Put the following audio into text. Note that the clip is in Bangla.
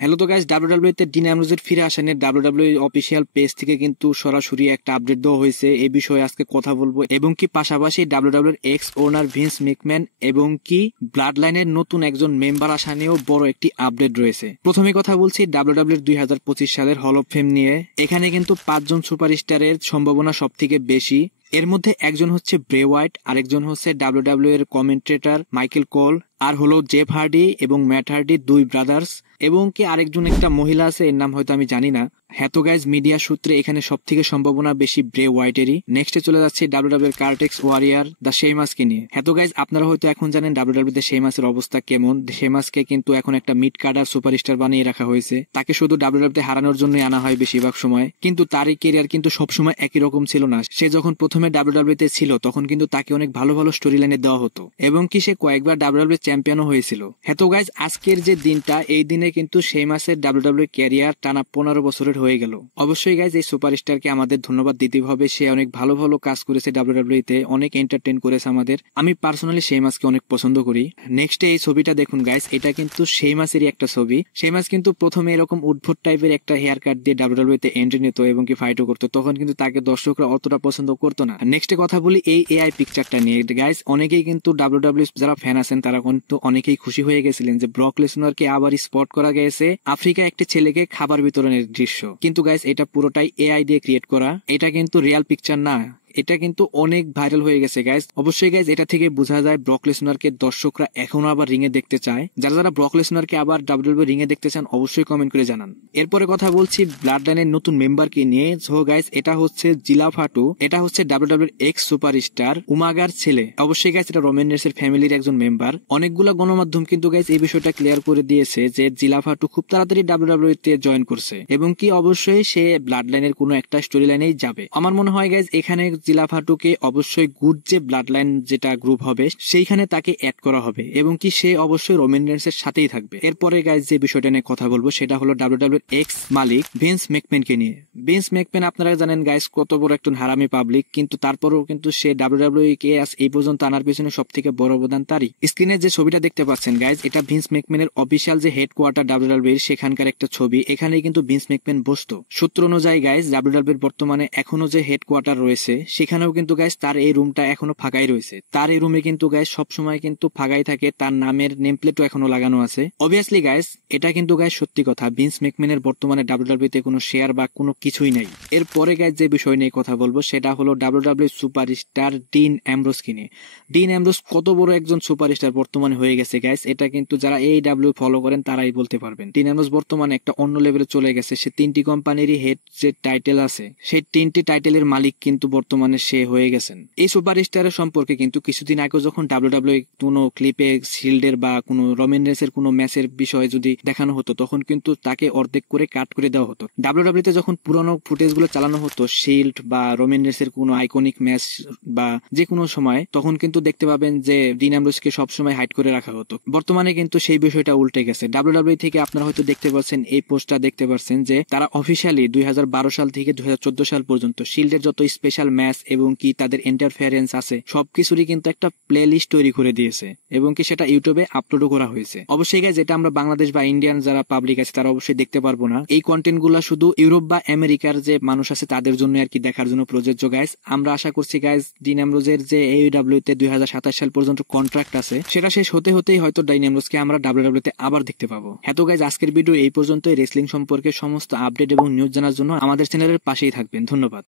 হ্যালো তো গাইস, ডাব্লিউডাব্লিউ তে ডিন অ্যামব্রোজের ফিরে আসা নিয়ে ডাব্লিউডাব্লিউ অফিসিয়াল পেজ থেকে কিন্তু সরাসরি একটা আপডেট দেওয়া হয়েছে। এই বিষয়ে আজকে কথা বলবো এবং কি পাশাপাশি ডাব্লিউডাব্লিউ এক্স ওনার ভিন্স ম্যাকম্যান এবং কি ব্লাড লাইনের নতুন একজন মেম্বার আসা নিয়েও বড় একটি আপডেট রয়েছে। প্রথমে কথা বলছি ডাব্লিউডাব্লিউ 2025 সালের হল অফ ফেম নিয়ে। এখানে কিন্তু 5 জন সুপারস্টারের সম্ভাবনা সব থেকে বেশি। এর মধ্যে একজন হচ্ছে ব্রে হোয়াইট, আরেকজন হচ্ছে ডাব্লিউডাব্লিউ এর কমেন্টেটর মাইকেল কোল, আর হলো জেফ হার্ডি এবং ম্যাট হার্ডি, দুই ব্রাদার্স, এবং কি আরেকজন একটা মহিলা আছে, এর নাম হয়তো আমি জানি না। হ্যাঁ তো গাইজ, মিডিয়া সূত্রে এখানে সব থেকে সম্ভাবনা বেশি ব্রে হোয়াইটেরই। নেক্সটে চলে যাচ্ছে ডাব্লিউডাব্লিউ এর কার্টেক্স ওয়ারিয়ার দ্য শেমাসকে নিয়ে। হ্যাঁ তো গাইজ, আপনারা হয়তো এখন জানেন ডাব্লিউডাব্লিউ তে শেমাসের অবস্থা কেমন। শেমাসকে কিন্তু এখন একটা মিড কার্ডার সুপারস্টার বানিয়ে রাখা হয়েছে। তাকে শুধু ডাব্লিউডাব্লিউ তে হারানোর জন্যই আনা হয় বেশিরভাগ সময়, কিন্তু তার এই কেরিয়ার কিন্তু সবসময় একই রকম ছিল না। সে যখন প্রথমে ডাব্লিউডাব্লিউ তে ছিল তখন কিন্তু তাকে অনেক ভালো ভালো স্টোরি লাইনে দেওয়া হতো এবং কি সে কয়েকবার ডাব্লিউডাব্লিউ চ্যাম্পিয়নও হয়েছিল। হ্যাঁ তো গাইজ, আজকের যে দিনটা, এই দিনে কিন্তু শেমাসের ডাব্লিউডাব্লিউ ক্যারিয়ার টানা 15 বছরের হয়ে গেল। অবশ্যই গাইজ, এই সুপারস্টারকে আমাদের ধন্যবাদ দিতে হবে। সে অনেক ভালো ভালো কাজ করেছে ডাব্লিউডাব্লিউ তে, অনেক এন্টারটেইন করেছে আমাদের। আমি পার্সোনালি শেমাসকে অনেক পছন্দ করি। নেক্সটে এই ছবিটা দেখুন গাইজ, এটা কিন্তু শেমাসেরই একটা ছবি। শেমাস কিন্তু প্রথমে এরকম উদ্ভট টাইপের একটা হেয়ার কাট দিয়ে ডাব্লিউডাব্লিউ তে এন্ট্রি নিত এবং কি ফাইটও করতো। তখন কিন্তু তাকে দর্শকরা অতটা পছন্দ করতো না। নেক্সটে কথা বলি এই এআই পিকচারটা নিয়ে। গাইজ, অনেকেই কিন্তু ডাব্লিউডাব্লিউ যারা ফ্যান আছেন তারা কিন্তু অনেকেই খুশি হয়ে গেছিলেন যে ব্রক লেসনারকে আবার স্পট করা গেছে আফ্রিকা একটি ছেলেকে খাবার বিতরণের দৃশ্য। কিন্তু গাইজ, এটা পুরোটাই এআই দিয়ে ক্রিয়েট করা, এটা কিন্তু রিয়েল পিকচার না। এটা কিন্তু অনেক ভাইরাল হয়ে গেছে গাইজ। অবশ্যই গাইজ, এটা থেকে বোঝা যায় ব্রক লেসনারকে দর্শকরা এখনো আবার রিং এ দেখতে চায়। যারা যারা ব্রক লেসনারকে আবার ডাব্লিউডাব্লিউ রিং এ দেখতে চান অবশ্যই কমেন্ট করে জানান। এরপরে কথা বলছি ব্লাড লাইনের নতুন মেম্বারকে নিয়ে। সো গাইজ, এটা হচ্ছে জিলা ফাটু। এটা হচ্ছে ডাব্লিউডাব্লিউ এক্স সুপারস্টার উমাগার ছেলে। অবশ্যই গাইজ, এটা রোমান রেন্সের ফ্যামিলির একজন মেম্বার। অনেকগুলো গণমাধ্যম কিন্তু গাইজ এই বিষয়টা ক্লিয়ার করে দিয়েছে যে জিলা ফাটু খুব তাড়াতাড়ি ডাব্লিউডাব্লিউ তে জয়েন করছে এবং কি অবশ্যই সে ব্লাড লাইনের কোনো একটা স্টোরি লাইনেই যাবে। আমার মনে হয় গাইজ, এখানে জিলা ফাটুকে অবশ্যই গুড যে ব্লাড লাইন যেটা গ্রুপ হবে সেইখানে তাকে অ্যাড করা হবে এবং কি সে অবশ্যই রোমান রেন্সের সাথেই থাকবে। এরপরে গাইজ যে বিষয়টা নিয়ে কথা বলবো সেটা হলো ডাব্লিউডাব্লিউ এক্স মালিক ভিন্স ম্যাকম্যানকে নিয়ে। ভিন্স ম্যাকম্যান আপনারা জানেন গাইজ কত বড় একজন হারামি পাবলিক, কিন্তু তারপরেও কিন্তু সে ডাব্লিউডাব্লিউ কে এই পর্যন্ত আনার পিছনে সব থেকে বড় অবদান তারই। স্ক্রিনে যে ছবিটা দেখতে পাচ্ছেন গাইজ, এটা ভিন্স ম্যাকম্যানের অফিসিয়াল যে হেডকোয়ার্টার ডাব্লিউডাব্লিউ সেখানকার একটা ছবি। এখানেই কিন্তু ভিন্স ম্যাকম্যান বসতো। সূত্র অনুযায়ী গাইজ, ডাব্লিউডাব্লিউর বর্তমানে এখনো যে হেডকোয়ার্টার রয়েছে সেখানেও কিন্তু গাইজ তার এই রুমটা এখনো ফাঁকাই রয়েছে। তার এই রুমে কিন্তু গাইজ সবসময় কিন্তু ফাঁকাই থাকে, তার নামের নেম প্লেটও এখনো লাগানো আছে। অবভিয়াসলি গাইজ, এটা কিন্তু গাইজ সত্যি কথা, ভিন্স ম্যাকম্যানের বর্তমানে ডাব্লিউডাব্লিউ তে কোনো শেয়ার বা কোনো কিছুই নাই। এরপরে গাইজ যে বিষয় নিয়ে কথা বলবো সেটা হলো ডাব্লিউডাব্লিউ সুপারস্টার ডিন অ্যামব্রোসকে নিয়ে। ডিন অ্যামব্রোস কত বড় একজন সুপারস্টার বর্তমানে হয়ে গেছে গাইজ, এটা কিন্তু যারা এই ডাব্লিউ ফলো করেন তারাই বলতে পারবেন। ডিন অ্যামব্রোস বর্তমানে একটা অন্য লেভেলে চলে গেছে। সে 3টি কোম্পানিরই হেড যে টাইটেল আছে সেই 3টি টাইটেলের মালিক কিন্তু বর্তমানে সে হয়ে গেছেন। এই সুপারস্টারের সম্পর্কে কিন্তু কিছুদিন আগে যখন ডাব্লিউডাব্লিউ কোনো ক্লিপে শিল্ডের বা কোনো রোমান রেন্সের কোনো ম্যাচের বিষয়ে যদি দেখানো হতো তখন কিন্তু তাকে অর্ধেক করে কাট করে দেওয়া হতো। ডাব্লিউডাব্লিউ তে যখন পুরোনো ফুটেজ গুলো চালানো হতো শিল্ড বা রোমান রেন্সের কোনো আইকনিক ম্যাচ বা যে কোনো সময়, তখন কিন্তু দেখতে পাবেন যে ডিন অ্যামব্রোসকে সবসময় হাইড করে রাখা হতো। বর্তমানে কিন্তু সেই বিষয়টা উল্টে গেছে। ডাব্লিউডাব্লিউ থেকে আপনারা হয়তো দেখতে পাচ্ছেন, এই পোস্টটা দেখতে পাচ্ছেন যে তারা অফিসিয়ালি 2012 সাল থেকে 2014 সাল পর্যন্ত শিল্ডের যত স্পেশাল ম্যাচ এবং কি তাদের ইন্টারফেয়ারেন্স আছে সবকিছুরই কিন্তু একটা প্লে লিস্ট তৈরি করে দিয়েছে এবং কি সেটা ইউটিউবে আপলোডও করা হয়েছে। অবশ্যই গাইজ, যেটা আমরা বাংলাদেশ বা ইন্ডিয়ান যারা পাবলিক আছে তারা অবশ্যই দেখতে পারবো না। এই কন্টেন্ট গুলা শুধু ইউরোপ বা আমেরিকার যে মানুষ আছে তাদের জন্য আর কি দেখার জন্য প্রযোজ্য গাইজ। আমরা আশা করছি গাইজ ডিন অ্যামব্রোসের যে AEW তে 2027 সাল পর্যন্ত কন্ট্রাক্ট আছে সেটা শেষ হতে হতেই হয়তো ডিন অ্যামব্রোসকে আমরা ডাব্লিউডাব্লিউ তে আবার দেখতে পাবো। হ্যাঁ তো গাইজ, আজকের ভিডিও এই পর্যন্তই। রেসলিং সম্পর্কে সমস্ত আপডেট এবং নিউজ জানার জন্য আমাদের চ্যানেলের পাশেই থাকবেন। ধন্যবাদ।